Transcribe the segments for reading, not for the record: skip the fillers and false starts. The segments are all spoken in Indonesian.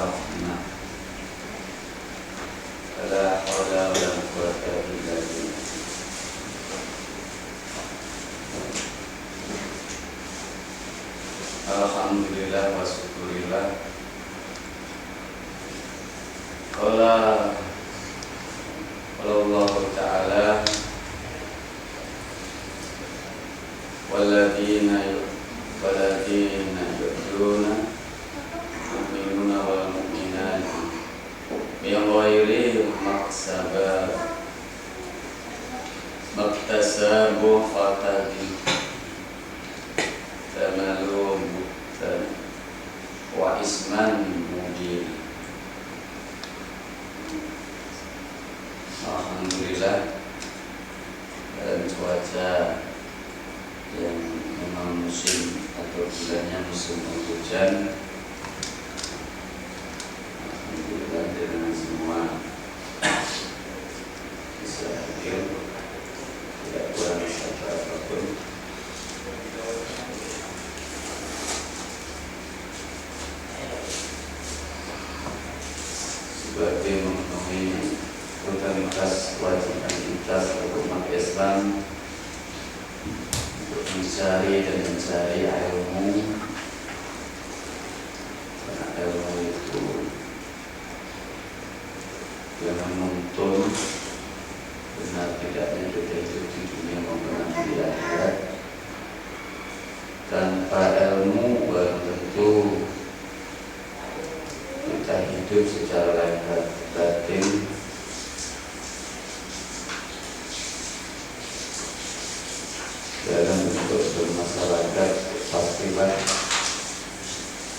rahmah. La haula wa la quwwata illa billah. Alhamdulillah wa syukurillah. Qala Allah Ta'ala Walladina yu'minuna wal mu'minati min ghairi maktasabu fatadi tamalum wa isman mubin. Alhamdulillah, dalam cuaca yang memang musim atau bulannya musim hujan, alhamdulillah dengan semua bisa hadir, tidak kurang satu apapun. Sebagai memenuhi rutinitas kewajiban kita sebagai umat Islam untuk mencari ilmu, karena ilmu itu yang menuntun benar tidaknya kita hidup di dunia maupun di akhirat. Tanpa ilmu belum tentu kita hidup secara lahir batin dalam bentuk bermasyarakat, pastilah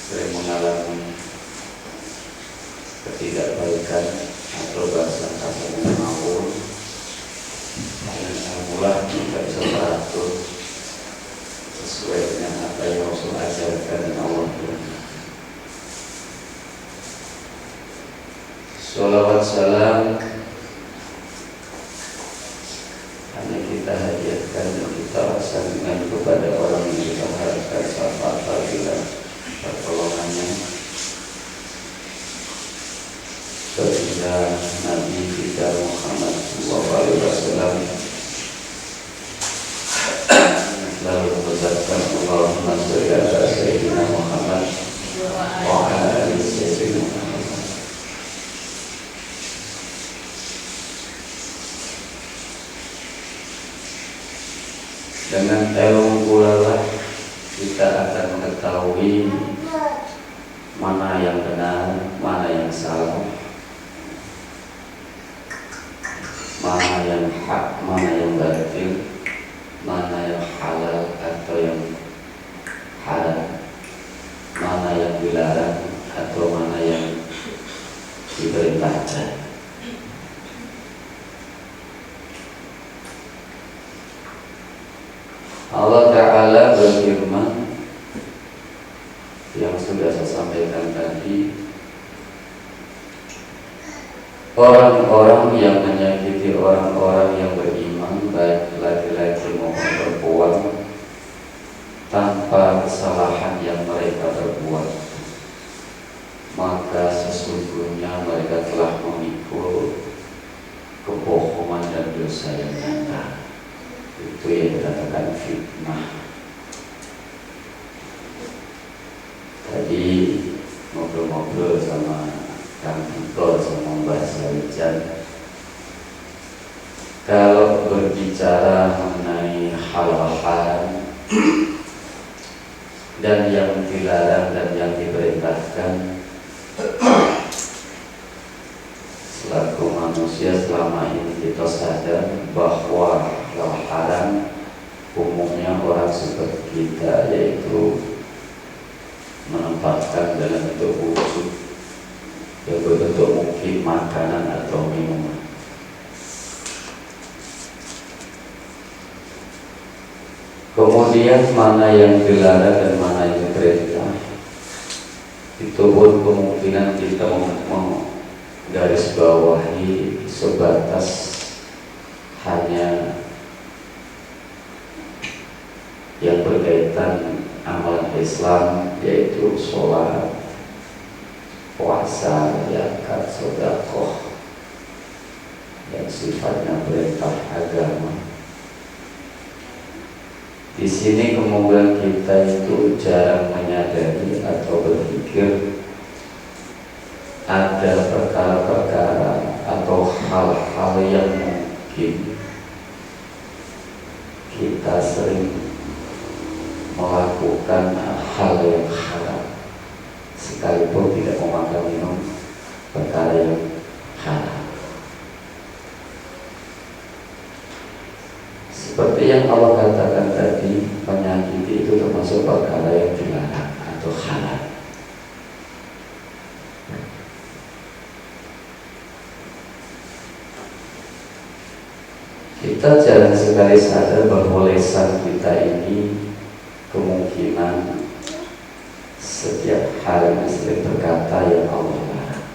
sering mengalami ketidakbaikan atau bahasa kasarnya ngawur, dan alhamdulillah tidak bisa teratur sesuai dengan apa yang Rasul ajarkan dan Allah beri. Sholawat salam hanya kita hadiahkan dan kita rasakan kepada orang yang kita harapkan syafaat fadilah pertolongannya, sehingga Nabi kita Muhammad SAW lalu mengucapkan Allahumma sholli ala sayyidina Muhammad wa ala ali sayyidina Muhammad. Dengan ilmu pula lah kita akan mengetahui mana yang benar, mana yang salah, mana yang hak, mana yang batil, mana yang halal atau yang haram, mana yang dilarang atau mana yang diperintahkan. Allah Ta'ala berfirman yang sudah saya sampaikan tadi, orang-orang yang menyakiti orang-orang yang beriman, baik laki-laki maupun perempuan, tanpa kesalahan yang mereka perbuat, maka sesungguhnya mereka telah memikul kebohongan dan dosa yang nyata. Itu yang dikatakan fitnah. Tadi ngobrol-ngobrol sama Kang Tito sama Mbak Salijan, kalau berbicara mengenai hal-hal dan yang dilarang dan yang diperintahkan, selaku manusia selama ini kita sadar bahwa kalau haram umumnya orang seperti kita, yaitu menempatkan dalam bentuk wujud, yang berbentuk mungkin makanan atau minuman. Kemudian mana yang dilarang dan mana yang diperintah, itu pun kemungkinan kita menggaris bawahi sebatas hanya yang berkaitan amalan Islam, yaitu sholat, puasa, zakat, sedekah yang sifatnya perintah agama. Di sini kemudian kita itu jarang menyadari atau berpikir ada perkara-perkara atau hal-hal yang mungkin kita sering melakukan hal yang haram, sekalipun tidak memakan minum perkara yang haram. Seperti yang Allah katakan tadi, menyakiti itu termasuk perkara yang dilarang atau haram. Kita jarang sekali sadar bahwa lisan kita ini kemungkinan setiap hari sering berkata yang Allah larang.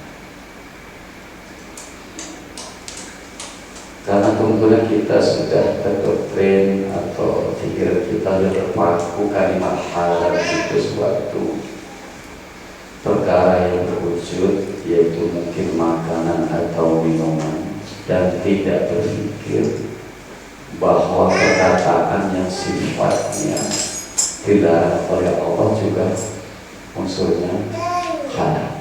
Karena kemudian kita sudah terdoktrin atau pikiran kita sudah terpaku kalimat haram itu suatu perkara yang berwujud, yaitu mungkin makanan atau minuman, dan tidak berpikir bahwa perkataan yang sifatnya dilarang oleh Allah juga unsurnya haram.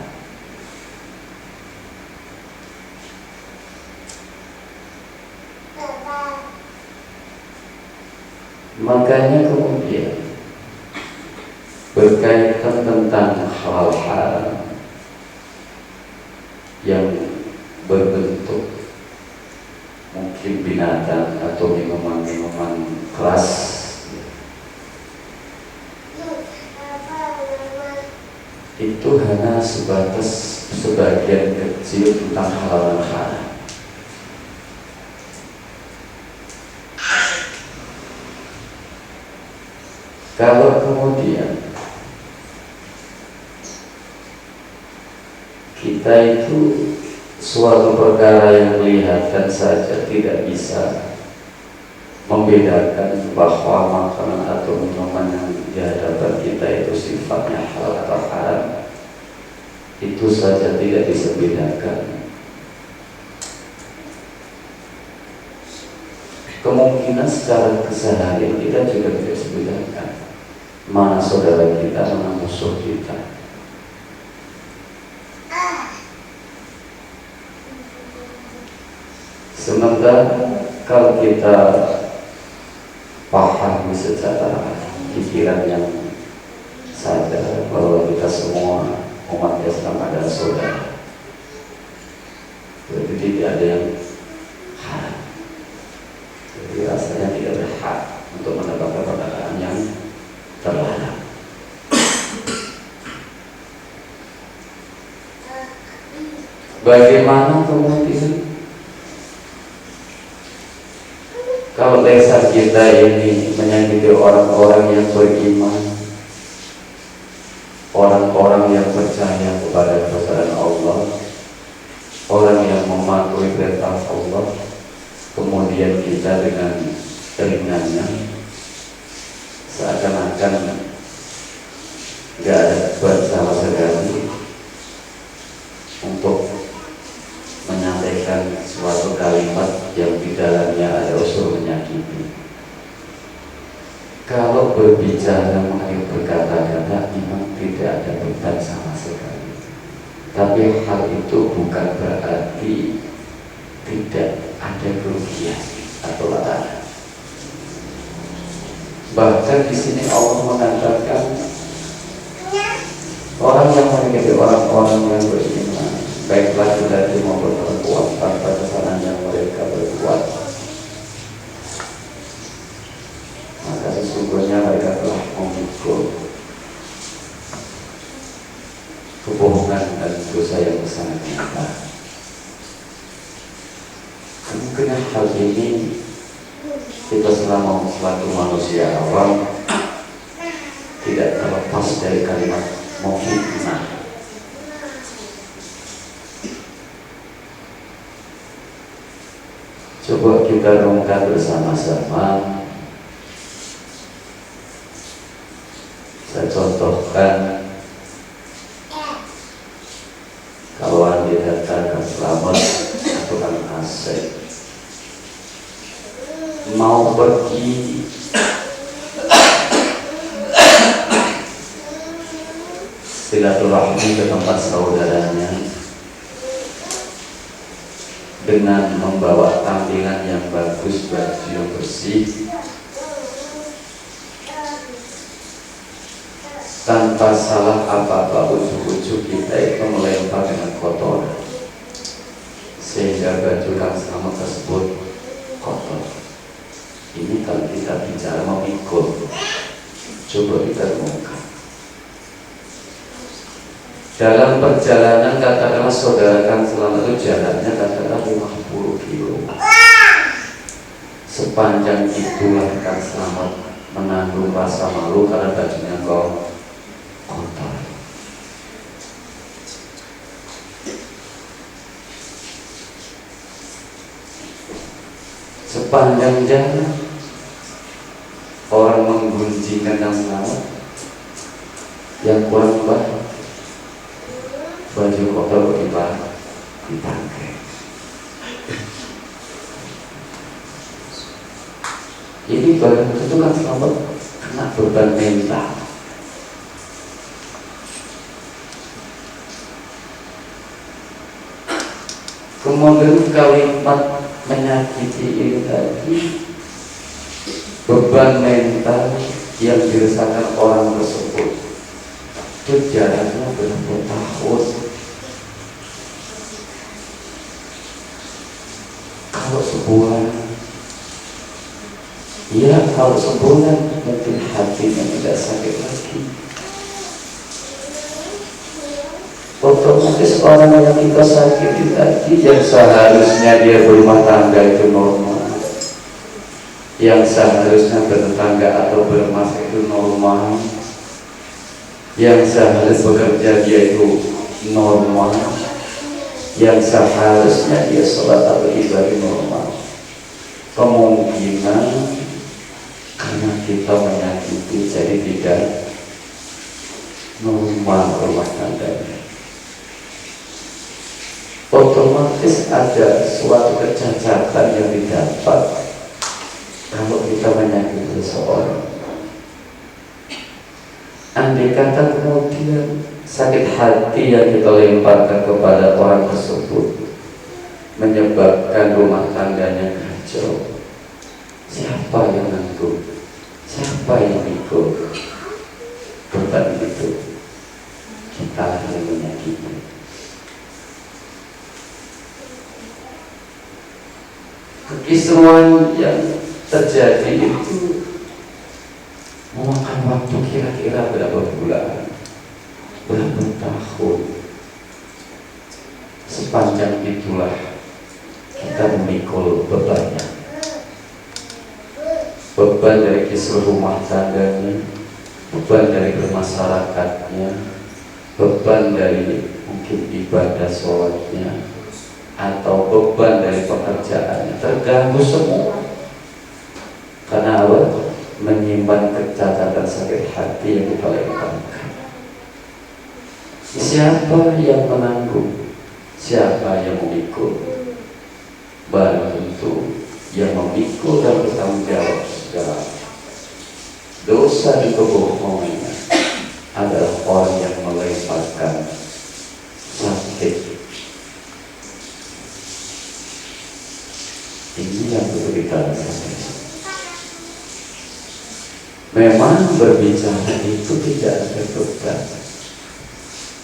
Makanya kemudian berkaitan tentang hal haram yang berbentuk mungkin binatang atau minuman-minuman keras, itu hanya sebatas sebagian kecil tentang hal haram. Kalau kemudian kita itu suatu perkara yang kelihatan saja tidak bisa membedakan bahwa makanan atau minuman yang di hadapan kita itu sifatnya halal atau haram, itu saja tidak bisa bedakan, kemungkinan secara keseharian kita juga tidak bisa bedakan mana saudara kita, mana musuh kita. Sementara kalau kita paham secara pikiran yang sadar bahwa kita semua umat Islam adalah saudara, jadi tidak ada yang haram. Jadi rasanya tidak berhak untuk mendapatkan perkataan yang terlarang. Bagaimana kemudian kalau lisan kita ini menyakiti orang-orang yang beriman, orang-orang yang percaya kepada kebesaran Allah, orang yang mematuhi perintah Allah, kemudian kita dengan ringannya seakan-akan tidak ada beban sama sekali untuk menyampaikan suatu kalimat yang di dalamnya ada unsur menyakiti. Kalau berbicara mengenai berkata-kata memang tidak ada beban sama sekali, tapi hal itu bukan berarti tidak ada kerugian atau larangan. Bahkan di sini Allah mengatakan orang yang menyakiti orang-orang yang beriman, baik laki-laki maupun perempuan, tanpa kesalahan yang mereka berbuat, maka sesungguhnya mereka telah memikul kebohongan dan dosa yang sangat nyata. Kemungkinan hal ini kita selama selaku manusia awam tidak terlepas dari kalimat memfitnah. Coba kita renungkan bersama-sama. Saya contohkan Slamet atau Kang Asep mau pergi silaturahmi ke tempat saudaranya dengan membawa tampilan yang bagus, baju yang bersih, tanpa salah apa-apa. Ujuk-ujuk kita itu melempar dengan kotoran sehingga baju Kang Slamet tersebut kotor. Ini kalau kita bicara memikul, coba kita renungkan. Dalam perjalanan katakanlah saudara Kang Slamet itu jalannya katakanlah 50 kilo. Sepanjang itulah Kang Slamet menanggung rasa malu karena bajunya kotor. Sepanjang jalan orang menggunjingkan Kang Slamet yang kurang baik, baju kotor beribadah dipakai. Ini barang itu Kang Slamet kena beban mental. Kemudian kalimat menyakiti ini tadi, beban mental yang dirasakan orang tersebut itu jaraknya bertahun-tahun. Kalau sebulan, ya kalau sebulan mungkin hatinya tidak sakit lagi. Otomatis orang yang kita sakiti tadi, yang seharusnya dia berumah tangga itu normal, yang seharusnya bertetangga atau bermasa itu normal, yang seharusnya bekerja dia itu normal, yang seharusnya dia sholat atau ibadah normal, kemungkinan karena kita menyakiti jadi tidak normal rumah tangganya. Otomatis ada suatu kecacatan yang didapat kalau kita menyakiti seseorang. Andai kata kemudian sakit hati yang kita lemparkan kepada orang tersebut menyebabkan rumah tangganya kacau, siapa yang nanggung? Siapa yang ikut beban itu? Kita yang menyakiti. Kekisruan yang terjadi itu memakan waktu kira-kira berapa bulan, berapa tahun. Sepanjang itulah kita memikul bebannya, beban dari kisruh rumah tangganya, beban dari bermasyarakatnya, beban dari mungkin ibadah sholatnya, atau beban dari pekerjaannya, terganggu semua. Karena apa? Menyimpan kecacatan sakit hati yang kita lemparkan. Siapa yang menanggung? Siapa yang memikul? Baru tentu yang memikul dan bertanggung jawab segala dosa di kebohongannya adalah orang yang melemparkan sakit. Ini yang perlu kita rasakan. Memang berbicara itu tidak ada beban,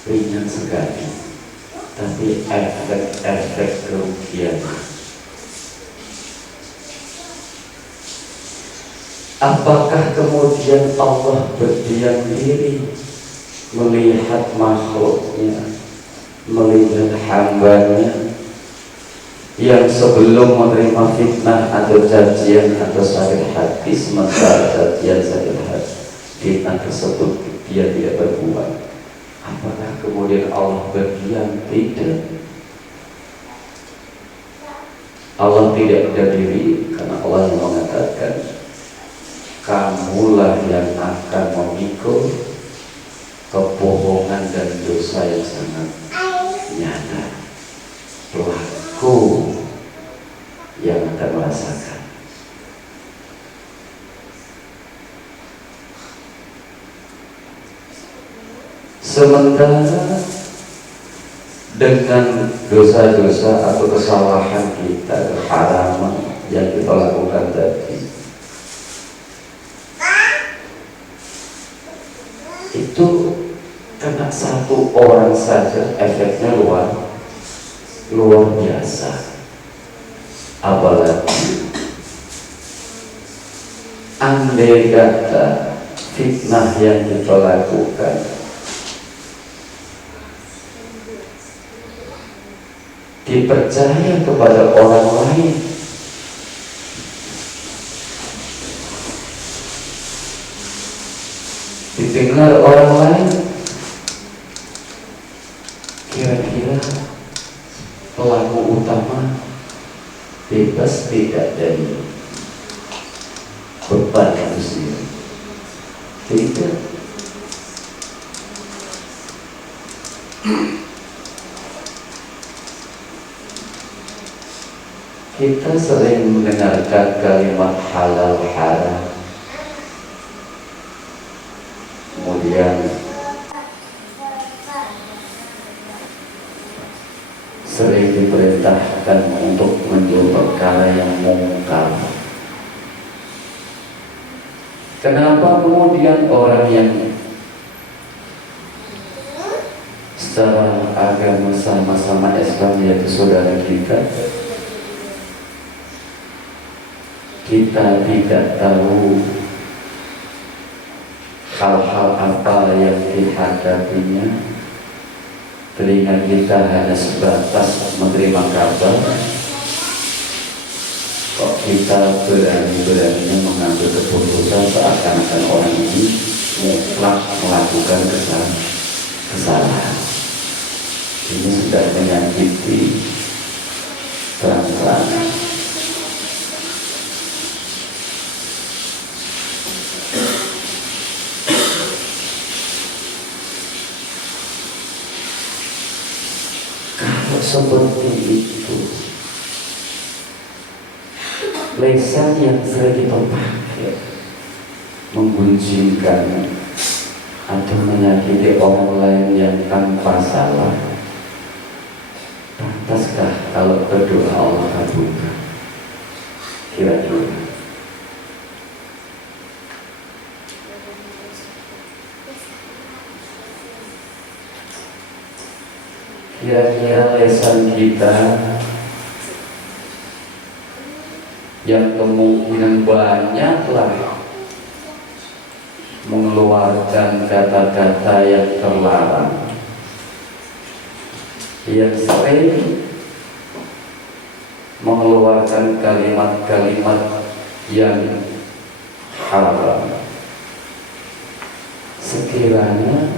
ringan sekali, tapi efek kerugian. Apakah kemudian Allah berdiam diri melihat makhluknya, melihat hambanya yang sebelum menerima fitnah atau cacian atau sakit hati, sementara cacian sakit hati fitnah tersebut dia tidak berbuat? Apakah kemudian Allah berdiam? Tidak. Allah tidak berdiri karena Allah yang mengatakan, kamulah yang akan memikul kebohongan dan dosa yang sangat nyata. Sementara dengan dosa-dosa atau kesalahan kita, keharaman yang kita lakukan tadi, itu kena satu orang saja efeknya luar biasa. Apalagi andai kata fitnah yang kita lakukan dipercaya kepada orang lain, didengar orang lain, kira-kira pelaku utama bebas tidak dari beban manusia? Tidak. Kita sering mendengarkan kalimat halal haram, kemudian sering diperintahkan untuk menjual perkara yang mungkar. Kenapa kemudian orang yang secara agama sama-sama Islam, yaitu saudara kita tidak tahu hal-hal apa yang dihadapinya? Telinga kita hanya sebatas menerima kabar. Kok kita berani-beraninya mengambil keputusan seakan-akan orang ini mutlak melakukan kesalahan? Ini sudah menyakiti terang-terangan. Kalau seperti itu, lesan yang sering kita pakai menggunjingkan atau menyakiti orang lain yang tanpa salah, pantaskah kalau berdoa Allah kabulkan? Kira-kira lesan kita yang kemungkinan banyaklah mengeluarkan kata-kata yang terlarang, yang sering mengeluarkan kalimat-kalimat yang haram. Sekiranya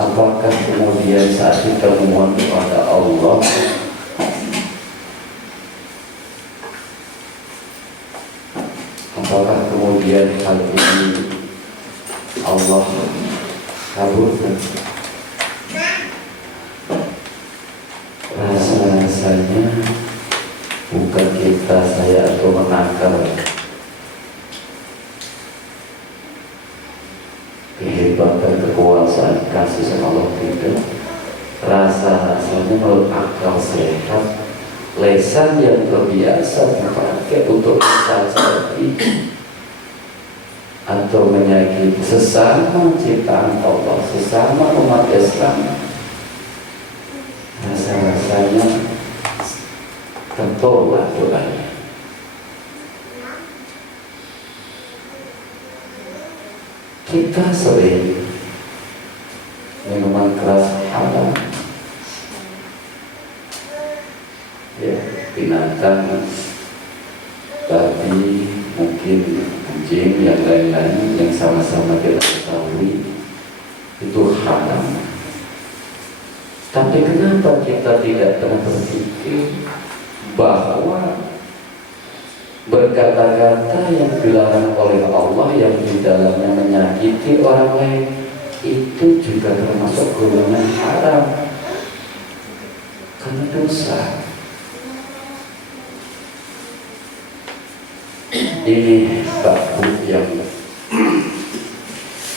apakah kemudian saat kita memohon kepada Allah, apakah kemudian hal ini Allah kabulkan? Rasa-rasanya bukan kita, saya atau menakar kehebatan kekuasaan kasih sama Allah, tidak. Rasa-rasanya menurut akal sehat, lesan yang terbiasa dipakai untuk mencaci atau menyakiti sesama ciptaan Allah, sesama umat Islam, rasa-rasanya tertolak doanya. Kita sering minuman keras haram, ya, binatang, babi, mungkin anjing, yang lain-lain yang sama-sama kita ketahui itu haram. Tapi kenapa kita tidak pernah berpikir bahwa berkata-kata yang dilarang oleh Allah yang di dalamnya menyakiti orang lain itu juga termasuk golongan haram karena dosa. Ini bab yang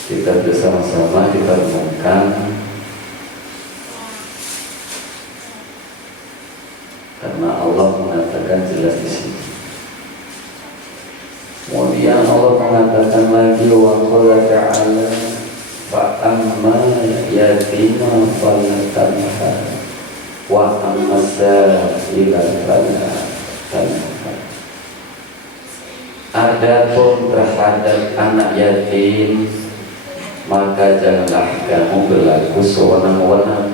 kita bersama-sama kita renungkan, karena Allah mengatakan jelas di sini. Kemudian Allah mengatakan lagi, wa qala ta'ala fa amma yatima fala tanhar wa amma sa'ila fala tanhar. Adapun terhadap anak yatim, maka janganlah kamu berlaku sewenang-wenang,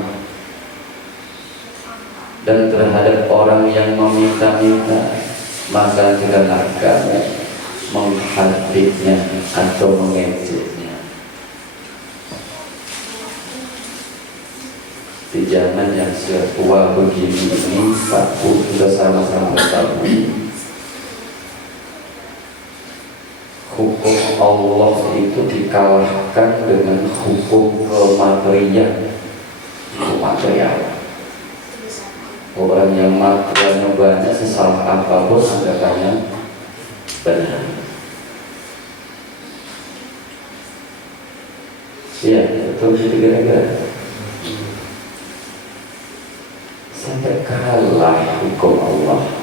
dan terhadap orang yang meminta-minta, maka janganlah kamu menghadiknya atau mengejeknya. Di zaman yang sudah tua begini ini, Pak Bu, kita sama-sama tahu hukum Allah itu dikalahkan dengan hukum kematerian. Hukum material. Orang yang materialnya banyak, sesalah apapun anggapannya benar. Ya, betul itu kira-kira. Sampai kalah hukum Allah.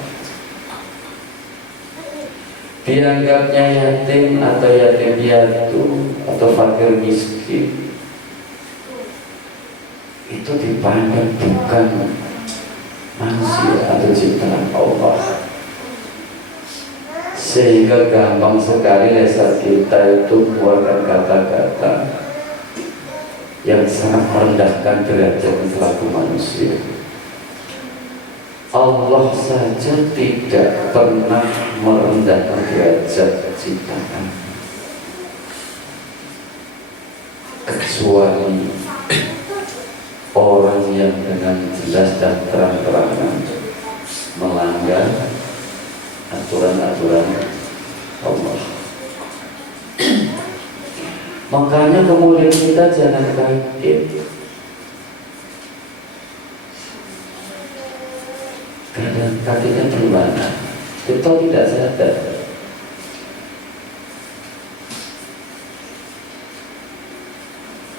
Dianggapnya yatim atau yatim piatu atau fakir miskin itu dipandang bukan manusia atau ciptaan Allah, sehingga gampang sekali lisan kita itu keluarkan kata-kata yang sangat merendahkan derajat selaku manusia. Allah saja tidak pernah merendahkan derajat ciptaan, kecuali orang yang dengan jelas dan terang-terangan melanggar aturan-aturan Allah. Makanya kemudian kita jangan kaget kakinya di mana, kita tidak sadar.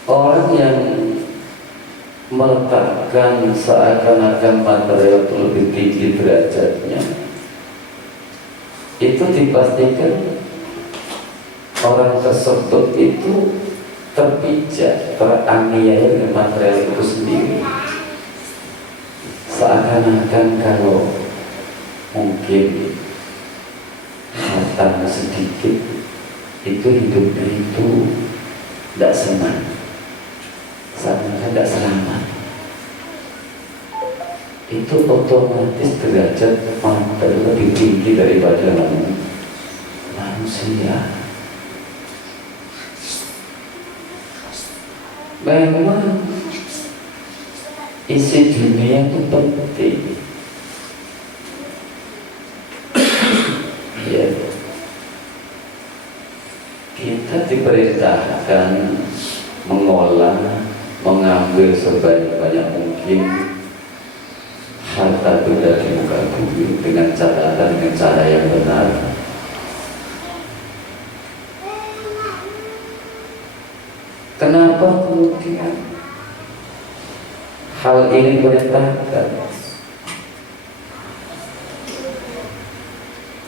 Orang yang meletakkan seakan-akan material itu lebih tinggi derajatnya, itu dipastikan orang tersebut itu terpijak, teraniaya dengan material itu sendiri. Seakan-akan kalau mungkin hartanya sedikit, itu hidupnya itu tidak senang, seakan-akan tidak selamat. Itu otomatis derajat material lebih tinggi daripada manusia. Memang isi dunia itu penting. Ya, kita diperintahkan mengolah, mengambil sebanyak-banyak mungkin harta benda di muka bumi dengan cara yang benar. Kenapa kemudian hal ini diperintahkan?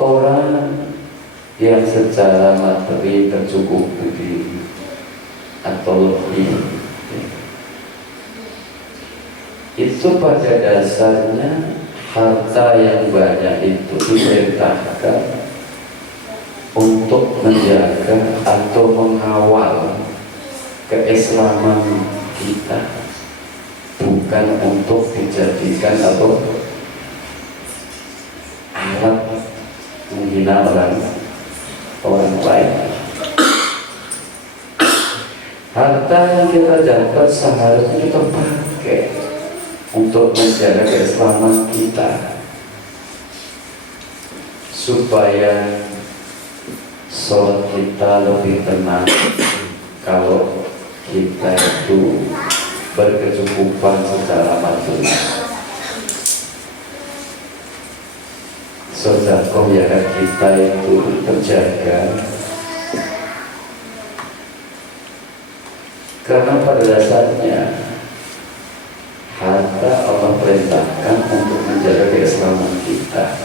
Orang yang secara materi tercukupi atau lebih, itu pada dasarnya harta yang banyak itu diperintahkan untuk menjaga atau mengawal keislaman kita, bukan untuk dijadikan atau alat menghina orang lain. Harta yang kita dapat seharusnya kita pakai untuk menjaga keislaman kita, supaya sholat kita lebih tenang kalau kita itu berkecukupan secara materi. sedekah yang kita itu terjaga. Karena pada dasarnya harta Allah perintahkan untuk menjaga keislaman kita,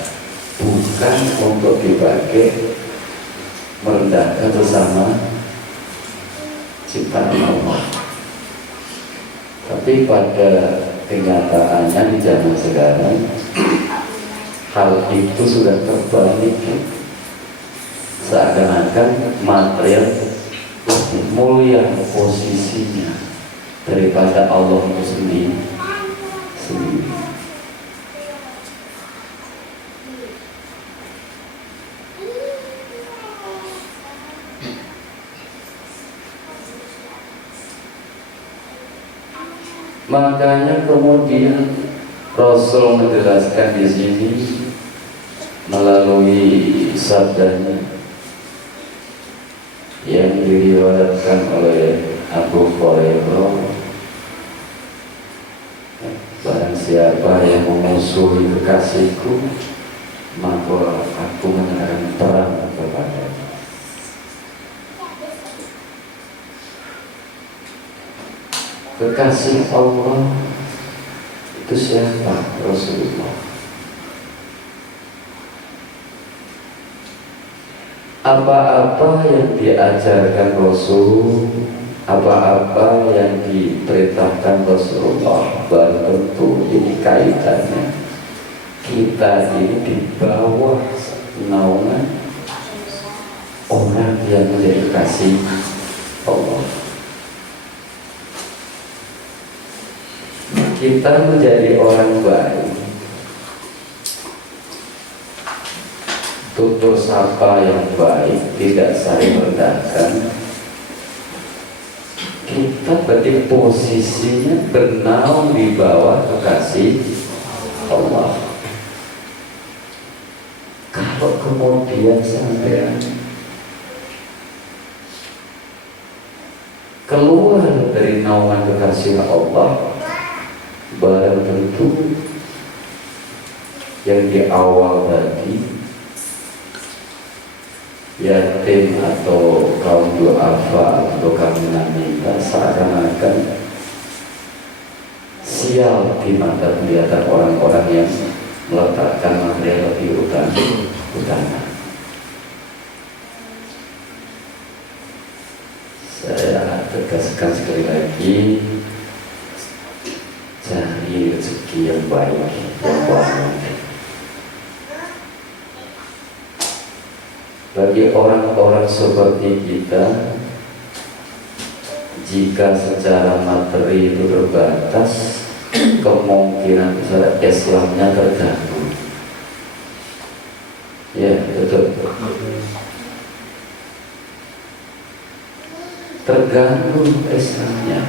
bukan untuk dipakai merendahkan sesama ciptaan Allah. Tapi pada kenyataannya di zaman sekarang hal itu sudah terbalik. Seakan-akan material lebih mulia posisinya daripada Allah itu sendiri. Makanya kemudian Rasul menjelaskan di sini melalui sabdanya yang diriwayatkan oleh Abu Hurairah, barang siapa yang memusuhi kekasihku, maka aku menyerahkan perang kepadanya. Kekasih Allah itu siapa? Rasulullah. Apa-apa yang diajarkan Rasul, apa-apa yang diperintahkan Rasulullah, baru tentu ini kaitannya kita ini di bawah naungan orang yang menjadi kekasih Allah. Kita menjadi orang baik, tutur sapa yang baik, tidak saling merendahkan. Kita berarti posisinya bernaung di bawah kekasih Allah. Kalau kemudian sampai keluar dari naungan kekasih Allah, barang tentu yang di awal tadi, yatim atau kaum duafa atau kaum minta, seakan-akan sial di mata kelihatan orang-orang yang meletakkan material lebih utama. Saya tegaskan sekali lagi, cari rezeki yang baik, yang banyak. Bagi orang-orang seperti kita, jika secara materi itu terbatas, kemungkinan besar Islamnya terganggu. Ya, betul. Terganggu Islamnya.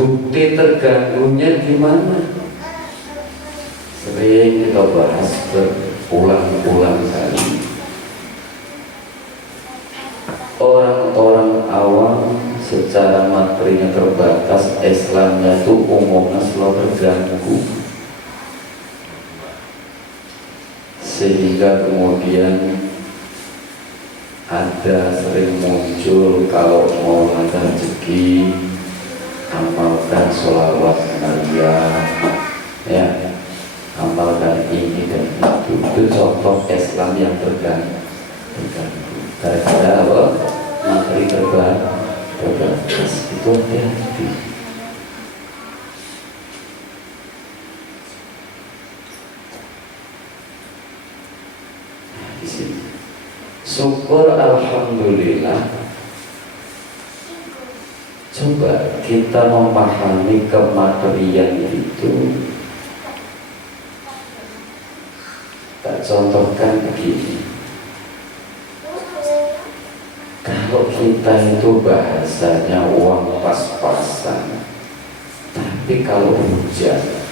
Bukti terganggunya gimana? Sering kita bahas berulang-ulang kali. Orang-orang awam secara materinya terbatas, Islamnya itu umumnya selalu terganggu, sehingga kemudian ada sering muncul kalau mau ada rezeki, amalkan sholawat Maria, ya, amalkan ini dan itu contoh Islam yang terganggu. Gara-gara apa? Materi terbatas, itu hati-hati. Nah, di sini syukur alhamdulillah. Coba kita memahami kematerian itu. Tak contohkan begini. Kalau kita itu bahasanya uang pas-pasan, tapi kalau hujan,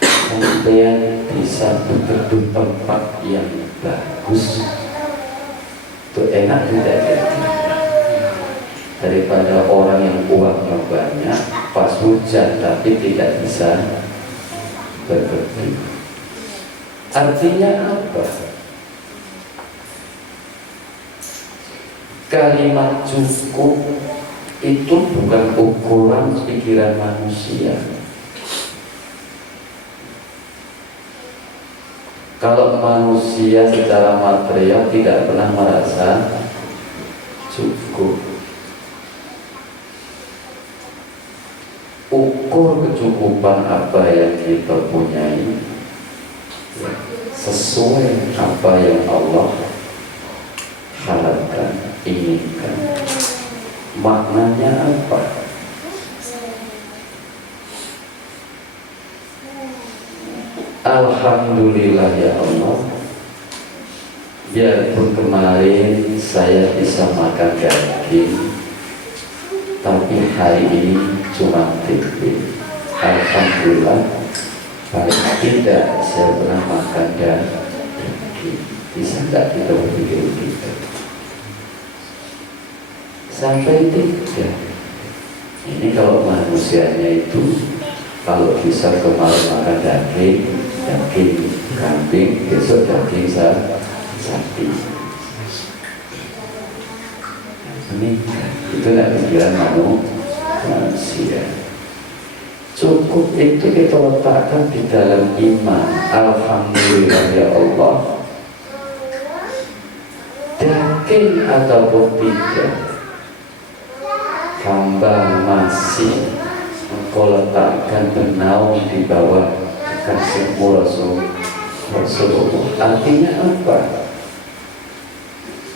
kemudian bisa betul tempat yang bagus, itu enak tidak ya? Daripada orang yang uangnya banyak pas hujan tapi tidak bisa berteduh. Artinya apa? Kalimat cukup itu bukan ukuran pikiran manusia. Kalau manusia secara material tidak pernah merasa cukup. Ukur kecukupan apa yang kita punyai sesuai apa yang Allah harapkan, inginkan. Maknanya apa? Alhamdulillah ya Allah, biarpun kemarin saya bisa makan daging, tapi hari ini cuma tempe. Alhamdulillah, paling tidak saya pernah makan daging. Bisa nggak kita berpikir begitu? Sampai tidak. Ini kalau manusianya itu, kalau bisa kemarin makan daging kambing, besok daging sapi. Ini itu tidak pikiran manusia. Cukup itu kita letakkan di dalam iman. Alhamdulillah ya Allah, daging ataupun tidak, hamba masih Engkau letakkan bernaung di bawah kasih-Mu Rasulullah. Artinya apa?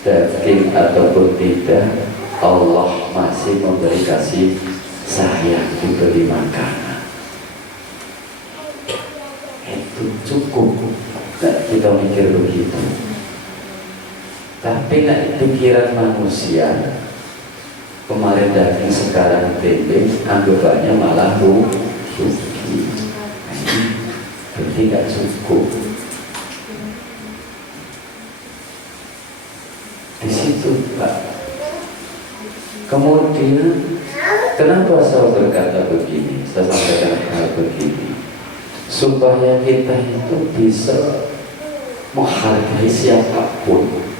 Daging ataupun tidak, Allah masih memberi kasih sayang, diberi makanan. Itu cukup. Nah, kita mikir begitu. Tapi pikiran manusia, kemarin daging sekarang tempe, anggapannya malah rugi. Berarti tidak cukup. Di situ Pak. Kemudian kenapa saya berkata begini? Saya sampaikan hal begini supaya kita itu bisa menghargai siapapun.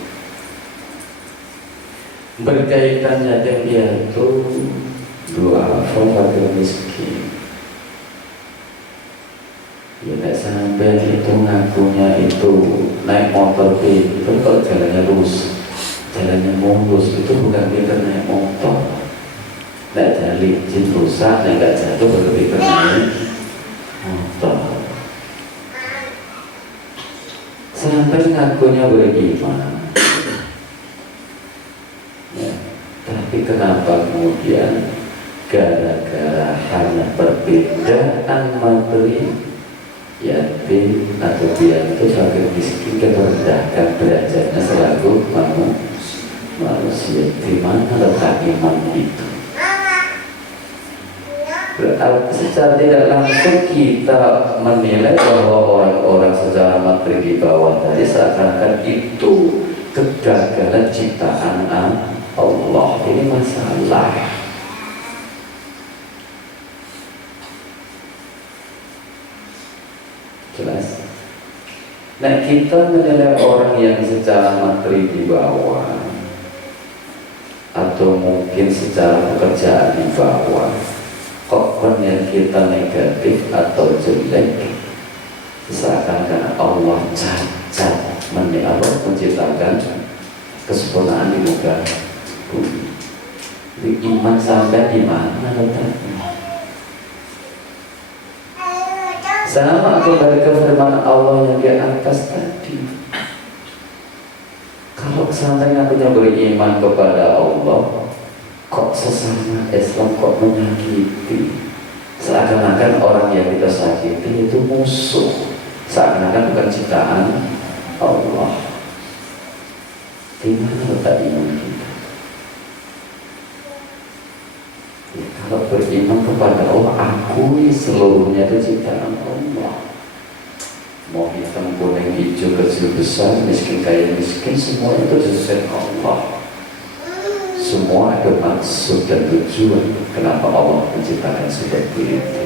Berkaitannya dengan dia itu doa fakir miskin. Ya tidak sampai itu ngakunya itu naik motor itu kalau jalannya mulus itu bukan kita naik motor. Tidak jalan licin rusak, tidak jatuh baru kita naik motor. Sampai ngakunya beriman. Tapi kenapa kemudian gara-gara hanya perbedaan materi, yatim atau piatu fakir miskin, merendahkan derajatnya selaku manusia? Di mana letak iman itu? Berarti secara tidak langsung kita menilai bahwa orang-orang secara materi di bawah tadi seakan-akan itu kegagalan ciptaan Allah. Ini masalah. Jelas. Nah, kita menilai orang yang secara materi di bawah atau mungkin secara pekerjaan di bawah, kok penilaian kita negatif atau jelek, seakan-akan Allah cacat menciptakan kesempurnaan di muka bumi. Iman sampai di mana letaknya? Sama kembali ke firman Allah yang di atas tadi. Kalau seandainya punya beriman kepada Allah, kok sesama Islam kok menyakiti? Seakan-akan orang yang kita sakiti itu musuh, seakan-akan bukan ciptaan Allah. Di mana letak iman kita? Ya, kalau beriman kepada Allah, akui seluruhnya itu ciptaan Allah. Mau hitam, kuning, hijau, kecil, besar, miskin, kaya, miskin, semua itu desain Allah. Semua ada maksud dan tujuan kenapa Allah menciptakan seperti itu.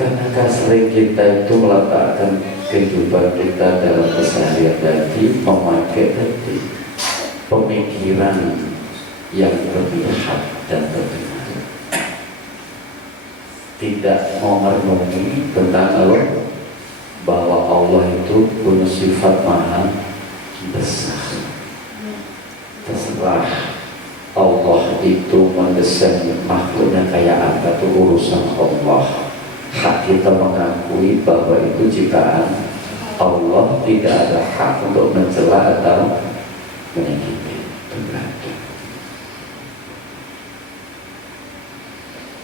Karena kan sering kita itu meletakkan kehidupan kita dalam keseharian tadi, memakai tadi pemikiran yang berpihak dan berbenar, tidak mau merenungi tentang Allah, bahwa Allah itu punya sifat maha besar. Terserah Allah itu mendesain makhluknya kayak apa, itu urusan Allah. Hak kita mengakui bahwa itu ciptaan Allah, tidak ada hak untuk mencela atau menyakiti.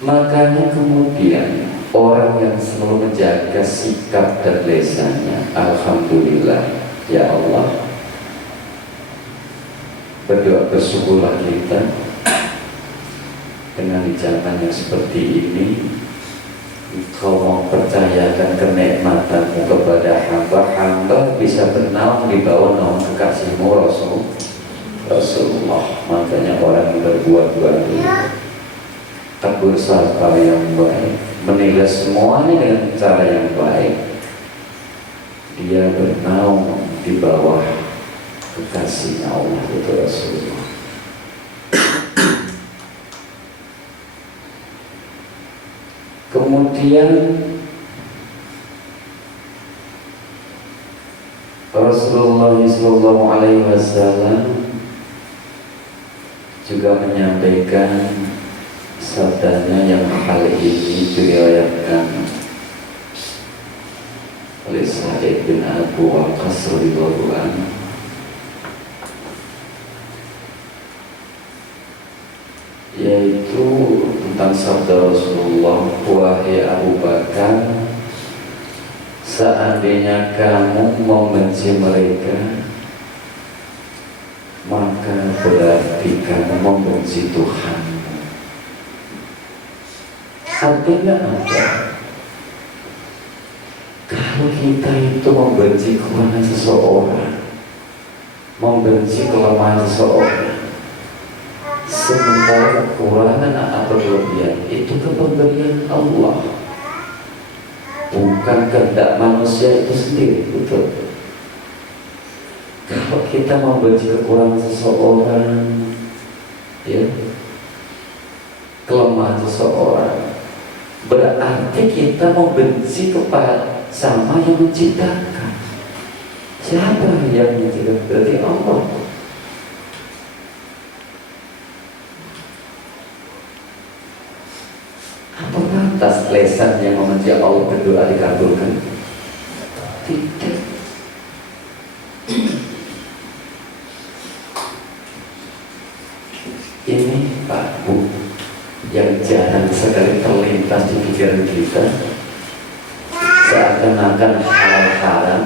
Makanya kemudian orang yang selalu menjaga sikap dan lisannya, alhamdulillah ya Allah, berdoa bersyukurlah kita dengan di zaman yang seperti ini. Engkau mempercayakan kenikmatanmu kepada hamba-hamba bisa bernaung di bawah naung kekasihmu Rasulullah. Makanya orang yang berbuat baik, tegur sapa yang baik, menilai semuanya dengan cara yang baik, dia bernaung di bawah kekasihnya Allah itu Rasulullah. Kemudian Rasulullah SAW juga menyampaikan sabdanya yang hal ini diriwayatkan oleh Sa'id bin Abu Waqqas radhiyallahu anhu, yaitu tentang sabda Rasulullah, wahai Abu Bakar, seandainya kamu membenci mereka, maka berarti kamu membenci Tuhan. Artinya apa? Kalau kita itu membenci kekurangan seseorang, membenci kelemahan seseorang, sementara kekurangan atau kelebihan itu kepemberian Allah, bukan kehendak manusia itu sendiri. Betul. Kalau kita membenci kekurangan seseorang, ya, kelemahan seseorang, berarti kita membenci kepada sama yang menciptakan. Siapa yang menciptakan? Berarti Allah. Apa pantas lesan yang membenci Allah berdoa dikabulkan? Tidak. Ini Pak Bu yang jarang sekali terlintas di pikiran kita, seakan-akan hal haram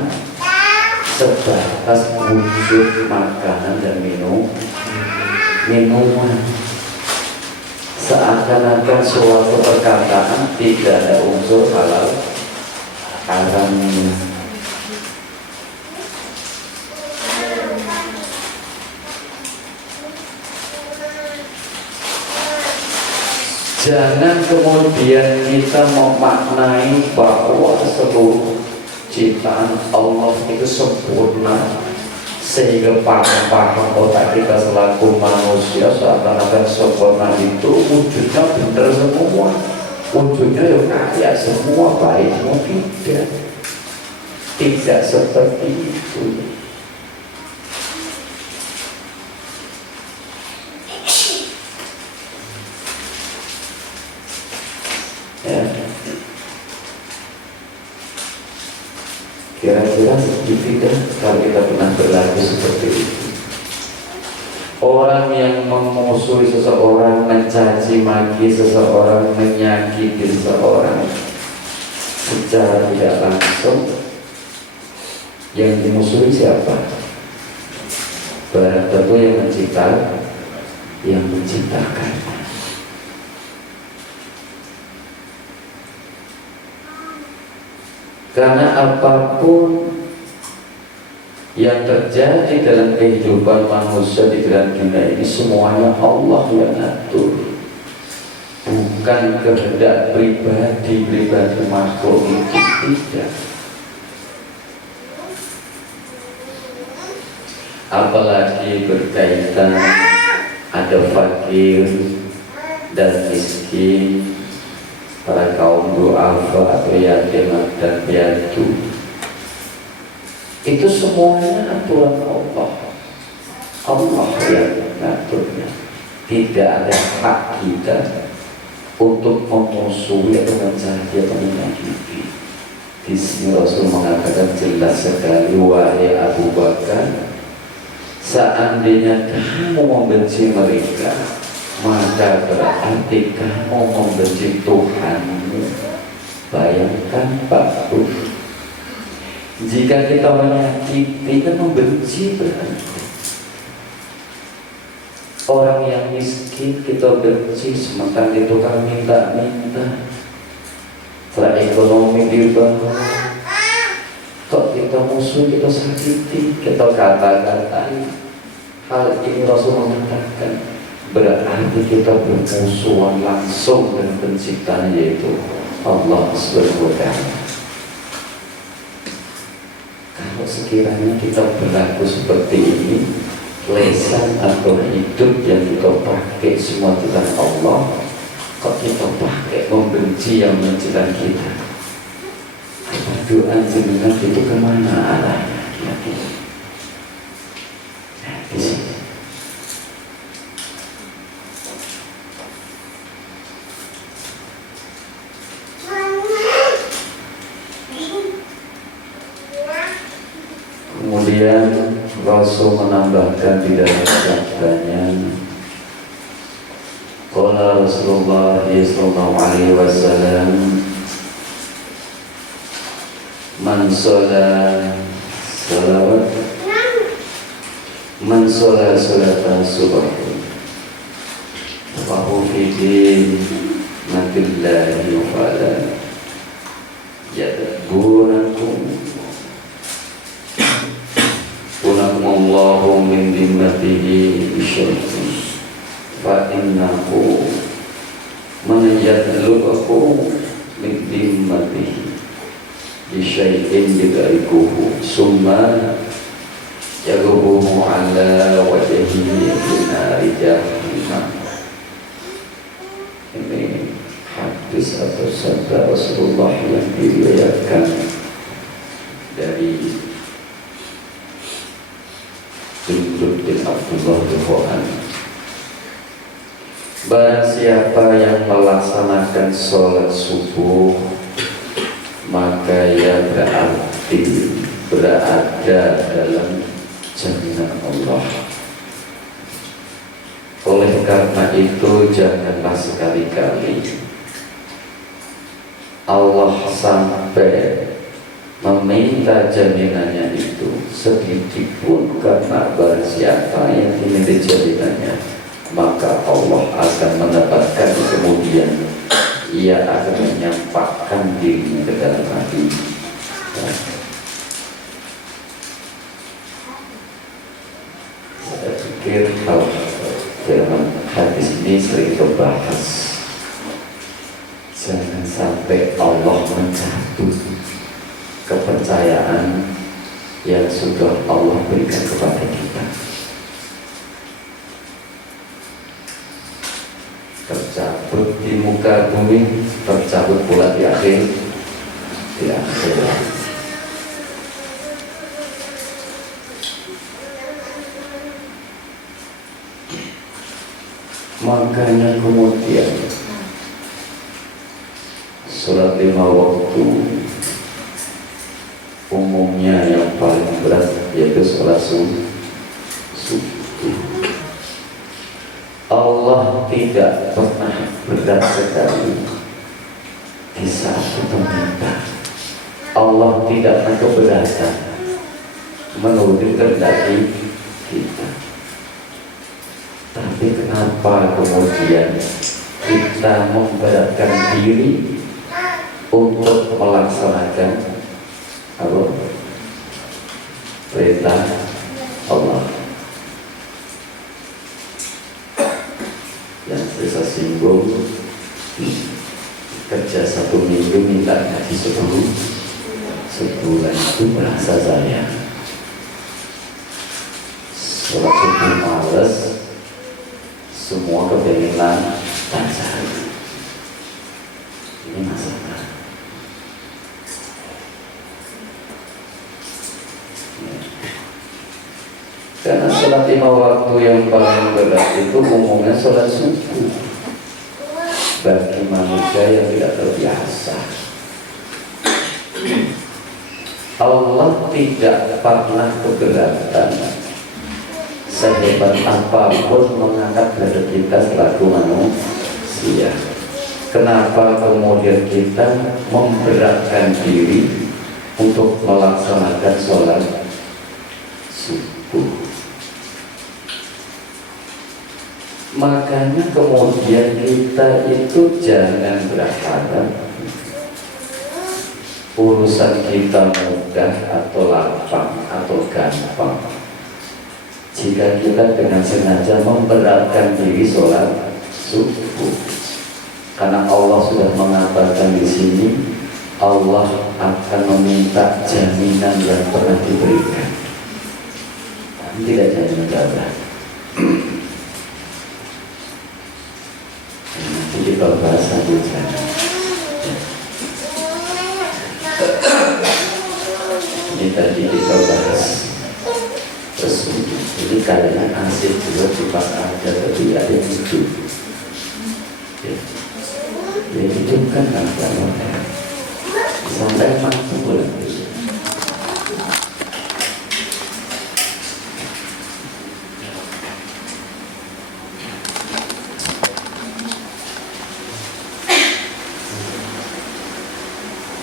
sebatas wujud makanan dan minuman, seakan-akan suatu perkataan tidak ada unsur halal haramnya. Jangan kemudian kita memaknai bahwa seluruh ciptaan Allah itu sempurna, sehingga paham otak kita selaku manusia seakan-akan sempurna itu wujudnya benar semua, wujudnya ya kaya semua, baik semua. Tidak seperti itu. Ya. Kira-kira seperti kalau kita pernah berlaku seperti itu. Orang yang memusuhi seseorang, mencaci maki seseorang, menyakiti seseorang secara tidak langsung, yang dimusuhi siapa? Barang tentu yang menciptakan. Karena apapun yang terjadi dalam kehidupan manusia di dalam dunia ini, semuanya Allah yang atur, bukan bukan kehendak pribadi makhluk itu, tidak. Apalagi berkaitan ada fakir dan miskin, para kaum du'afa atau yatim dan piatu, itu semuanya aturan Allah. Allah yang mengaturnya. Tidak ada hak kita untuk memusuhi atau mencari atau menyakiti. Di sini Rasul mengatakan jelas sekali, wahai Abu Bakar, seandainya kamu membenci mereka, maka berarti kamu membenci Tuhanmu. Bayangkan Pak Bu, jika kita menyakiti, kita membenci berarti. Orang yang miskin kita benci, sementara itu kan minta-minta. Setelah ekonomi di bawah, kok kita musuh, kita sakiti, kita kata-katain. Hal ini Rasul mengatakan berarti kita bermusuhan langsung dengan penciptanya, yaitu Allah Subhanahu wa Ta'ala. Kalau sekiranya kita berlaku seperti ini, lesan atau hidup yang kita pakai semua tentang Allah, kok kita pakai membenci yang menciptakan kita? Apa doa jenengan itu kemana arahnya? Di sini. Kemudian Rasul menambahkan di dalam sabdanya, qala Rasulullah sallallahu alaihi wasallam, man sholat salatan subh wa hu fi dinatillahi fala yadbunakum Allahu min dimmatihi bisyai'in fa innahu man yadluku min dimmatihi bisyai'in yudrikuhu summa yagubuhu ala wajhihi binari jahannam. Ini hadis atau sabda Rasulullah yang diriwayatkan dari Jundub bin Abdullah bin. Barang siapa yang melaksanakan sholat subuh, maka ia berarti berada dalam jaminan Allah. Oleh karena itu, janganlah sekali-kali Allah sampai meminta jaminannya itu sedikit pun, karena barang siapa yang diminta jaminannya, maka Allah akan mendapatkan kemudian ia akan menyampaikan dirinya ke dalam hati. Saya pikir hal dalam hadis ini sering terbahas. Jangan sampai Allah mencabut kepercayaan yang sudah Allah berikan kepada kita. Tercabut di muka bumi, tercabut pula di akhir. Makanya kemudian sholat 5 waktu umumnya yang paling berat yaitu sholat subuh. Allah tidak pernah berat sekali di saat kita minta. Allah tidak pernah keberatan menuruti kehendak kita. Tapi kenapa kemudian kita memberatkan diri untuk melaksanakan perintah Allah? Yang saya singgung kerja 1 minggu minta gaji 10 sebulan. Itu merasa saya sholat subuh males, semua kepengenan lancar. Ini masalah. Karena sholat 5 waktu yang paling berat itu umumnya sholat subuh bagi manusia yang tidak terbiasa. Allah tidak pernah keberatan sehebat apapun mengangkat derajat kita selaku manusia. Kenapa kemudian kita memberatkan diri untuk melaksanakan sholat subuh? Makanya kemudian kita itu jangan berharap urusan kita mudah atau lapang atau gampang jika kita dengan sengaja memberatkan diri sholat subuh. Karena Allah sudah mengatakan di sini, Allah akan meminta jaminan yang pernah diberikan. Tidak jaminan gabah. Nanti kita bahas selanjutnya. Ini tadi kita bahas resmi. Ini kayaknya asik juga cepat aja, tapi ada yang hidup. Ya hidup kan ada sampai mati bulan.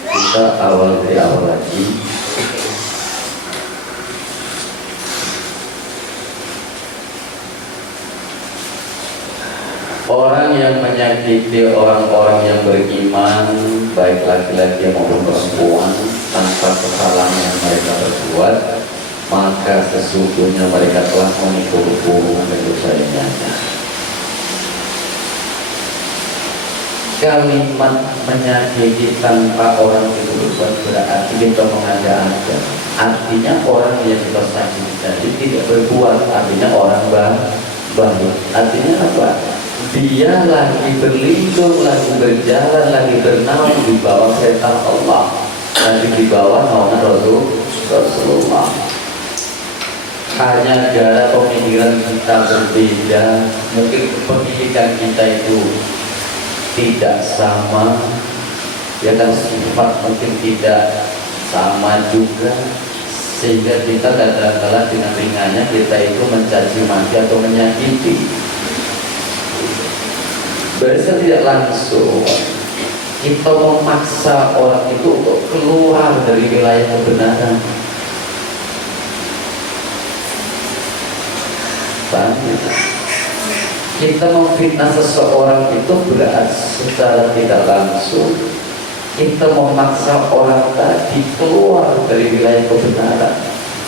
Kita awal dari awal lagi. Orang yang menyakiti orang-orang yang beriman, baik laki-laki maupun perempuan, tanpa kesalahan yang mereka perbuat, maka sesungguhnya mereka telah memikul dosa yang nyata. Kalimat menyakiti tanpa orang itu berbuat berarti kita mengada-ada. Artinya orang yang kita sakiti tadi tidak berbuat, artinya orang baik. Artinya apa? Dia lagi berlindung, lagi berjalan, lagi bernaung di bawah perintah Allah, lagi di bawah naungan Rasulullah. Hanya gara pemikiran kita berbeda, mungkin pendidikan kita itu tidak sama, ya kan, sifat mungkin tidak sama juga, sehingga kita kadang-kadang dengan ringannya kita itu mencaci maki atau menyakiti. Berarti tidak langsung kita memaksa orang itu untuk keluar dari wilayah kebenaran. Kita memfitnah seseorang itu berarti secara tidak langsung kita memaksa orang tadi keluar dari wilayah kebenaran,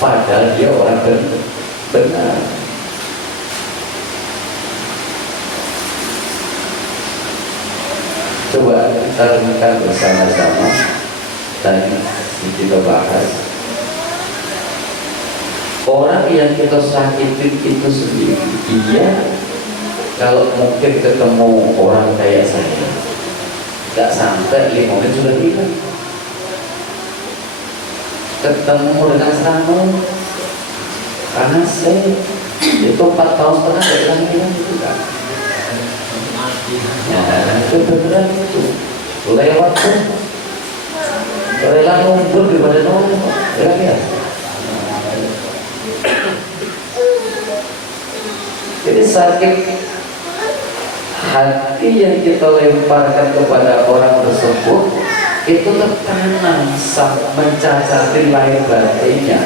padahal dia orang benar. Coba kita renungkan bersama-sama dan kita bahas. Orang yang kita sakitin itu sendiri, dia kalau mungkin ketemu orang kayak saya, gak sampai 5 menit sudah hilang. Ketemu dengan Samuel, karena saya itu 4 tahun setengah gak hilang itu kan. Nah, itu beneran itu lewat pun rela ngumpul daripada nongol, ya. Jadi sakit hati yang kita lemparkan kepada orang tersebut itu tertanam mencacati lahir batinnya.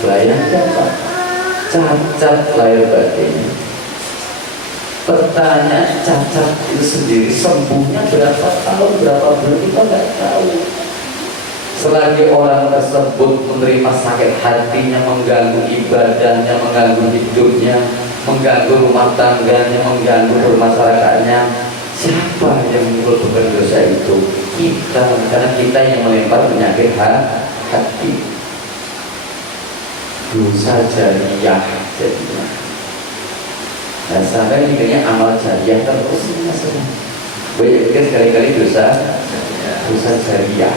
Bayangkan Pak, cacat lahir batinnya. Pertanyaan, cacat itu sendiri sembuhnya berapa tahun, berapa bulan kita nggak tahu. Selagi orang tersebut menerima sakit hatinya, mengganggu ibadahnya, mengganggu hidupnya, mengganggu rumah tangganya, mengganggu bermasyarakatnya, Siapa yang menimbulkan dosa itu? Kita, karena kita yang melempar penyakit hati. Dosa jariyah jadinya. Nah sampai mikirnya amal jariyah terus ini masalah. Banyak kan sekali-kali dosa jariyah.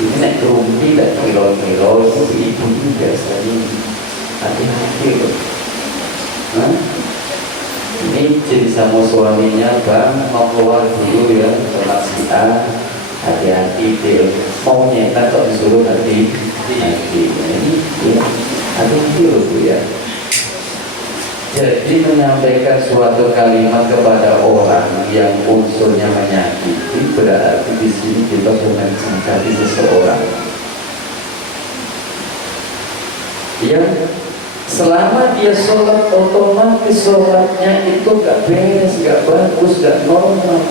Ini naik kerumpi dan kilo-kilo itu ibu biasanya hati-hati loh. Ini jadi sama suaminya, bang mau keluar dulu ya sama si A, hati-hati deh, mau nyetak kok disuruh hati. Ini ya, hati-hati loh bu ya. Jadi menyampaikan suatu kalimat kepada orang yang unsurnya menyakiti, berarti di sini kita mencari seseorang yang selama dia sholat otomatis sholatnya itu gak beres, gak bagus, gak normal.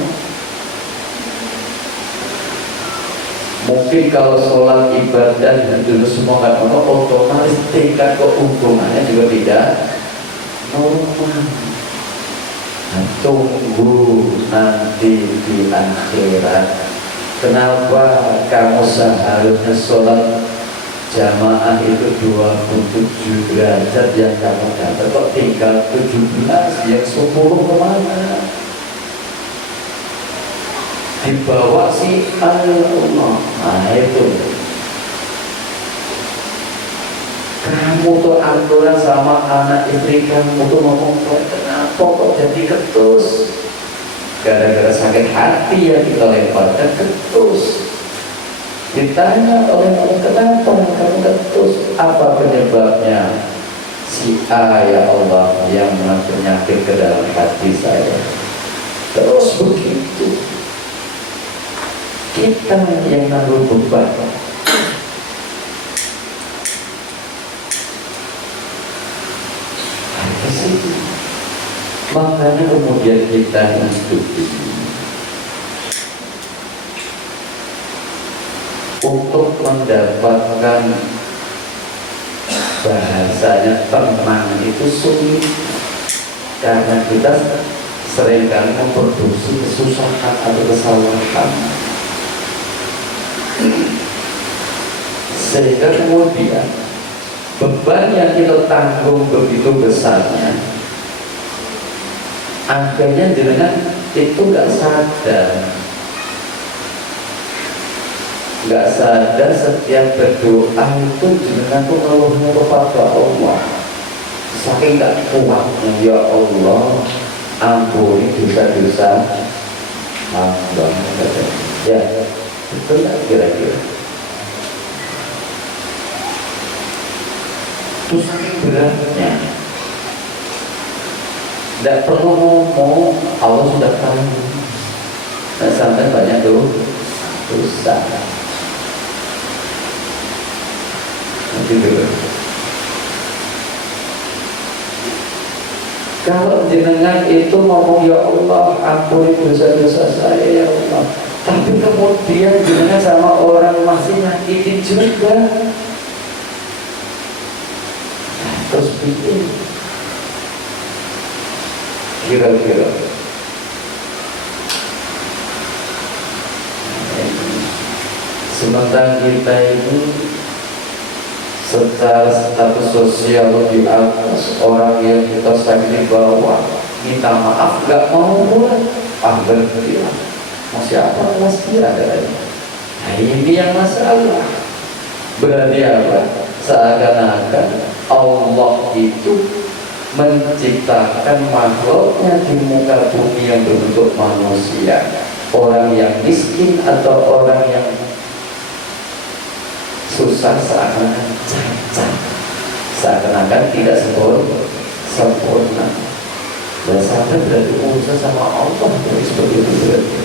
Mungkin kalau sholat ibadah dulu semua gak normal, otomatis tingkat keuntungannya juga tidak normal. Nah, tunggu nanti di akhirat. Kenapa kamu seharusnya sholat jamaah itu 27 derajat yang kamu dapat, kok tinggal 17, yang 10 kemana? Dibawa si Allah. Nah itu kamu tuh aturan sama anak istri kamu tuh ngomong, kenapa kok jadi ketus? Gara-gara sakit hati ya kita lemparkan ketus. Ditanya oleh Allah, kenapa kamu ketus? Apa penyebabnya? Si A ya Allah yang penyakit ke dalam hati saya. Terus begitu. Kita yang nanggung beban. Makanya kemudian kita hidup untuk mendapatkan bahasanya tenang itu sulit, karena kita seringkali memproduksi kesusahan atau kesalahan, sehingga kemudian beban yang kita tanggung begitu besarnya, akhirnya jenengan itu nggak sadar setiap berdoa itu jenengan tuh ngeluhnya kepada Allah, saking nggak kuatnya. Ya Allah, ampuni dosa-dosa hamba. Ya, betul nggak kira-kira? Itu saking beratnya. Tidak perlu ngomong, Allah sudah tahu. Dan sampai banyak dosa. Gitu. Kalau jenengan itu ngomong ya Allah ampuni dosa-dosa saya ya Allah, tapi kemudian jenengan sama orang masih nyakitin juga, terus bikin kira-kira sementara kita ini secara status sosial di atas, orang yang kita sayang di bawah, minta maaf gak mau buat, berhenti lah, mau siapa kelas dia katanya. Nah ini yang masalah. Berarti apa? Seakan-akan Allah itu menciptakan makhluknya di muka bumi yang berbentuk manusia, orang yang miskin atau orang yang susah, seakan-akan cacat, seakan-akan tidak sempurna. Dan sampai berarti urusan sama Allah dari seperti itu berarti.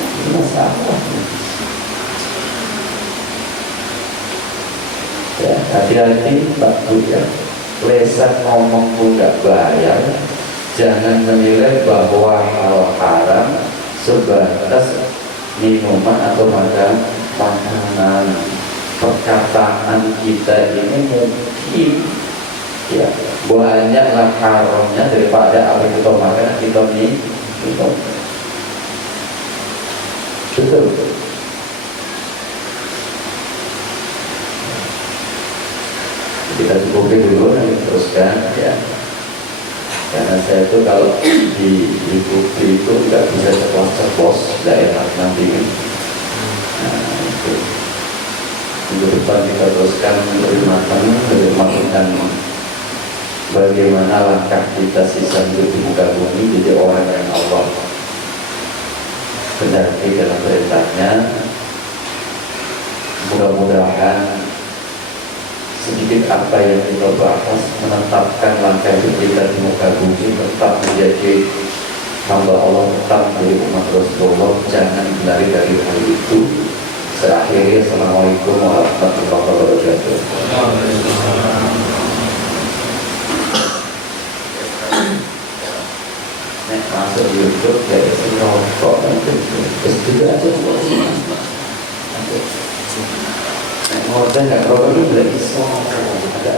Ini masalah. Ya, hati-hati Pak Bu ya. Lesan ngomong pun gak bayar. Jangan menilai bahwa hal haram sebatas minuman atau makanan. Perkataan kita ini mungkin ya banyaklah haramnya daripada apa yang kita makan kita minum. Betul. Kita cukupi dulu nanti teruskan ya. Karena saya itu kalau di bukti itu nggak bisa ceplos-ceplos, nggak enak nanti. Nah itu minggu depan kita teruskan lebih matang bagaimana langkah kita sisa hidup di muka bumi jadi orang yang Allah kendaki dalam perintahnya. Mudah-mudahan sedikit apa yang kita bahas menetapkan langkah hidup kita di muka bumi tetap menjadi hamba Allah, tetap menjadi umat Rasulullah, jangan lari dari hal itu. Terakhir, Assalamualaikum warahmatullahi wabarakatuh. Nek masuk YouTube ya isi rokok nanti terus juga aja nek ngorden gak rokok itu boleh iso ada